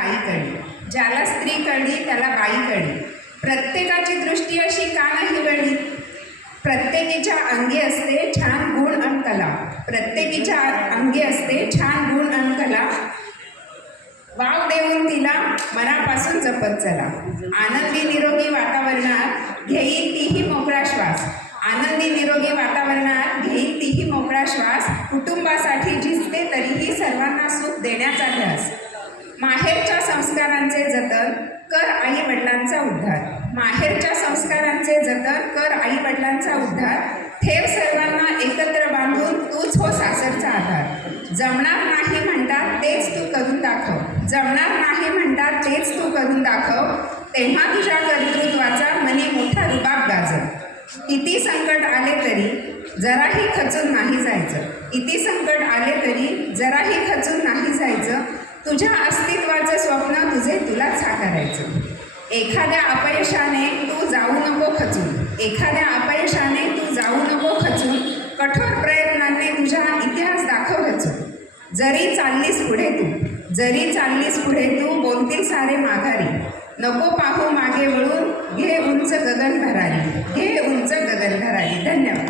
आई कळली ज्याला स्त्री कळली त्याला बाई कळली प्रत्येकाची दृष्टी अशी का नाही वळली प्रत्येकीच्या अंगी असते छान गुण आणि कला. प्रत्येकीच्या अंगी असते छान गुण आणि कला. वाव देऊन तिला मनापासून जपत चला. आनंदी निरोगी वातावरणात घेईल तीही मोकळा श्वास. आनंदी निरोगी वातावरणात घेईल तीही मोकळा श्वास. कुटुंबासाठी झिजते तरीही सर्वांना सुख देण्याचा ध्यास संस्कारांचे जतन कर आई वडिलांचा उद्धार. माहेरच्या संस्कारांचे जतन कर आई वडिलांचा उद्धार. ठेव सर्वांना एकत्र बांधून तूच हो सासरचा आधार. जमणार नाही म्हणतात तेच तू करून दाखव. जमणार नाही म्हणतात तेच तू करून दाखव. तेव्हा तुझ्या कर्तृत्वाचा मनी मोठा रुबाब गाजव किती संकट आले तरी जराही खचून नाही जायचं. किती संकट आले तरी जराही खचून नाही जायचं. तुझ्या अस्तित्वाचं स्वप्न एखाद्या अपयशाने तू जाऊ नको खचून. एखाद्या अपयशाने तू जाऊ नको खचून. कठोर प्रयत्नांनी तुझा इतिहास दाखव रचून जरी चाललीस पुढे तू जरी चाललीस पुढे तू बोलतील सारे माघारी. नको पाहू मागे वळून घे उंच गगन भरारी घे उंच गगन भरारी धन्यवाद.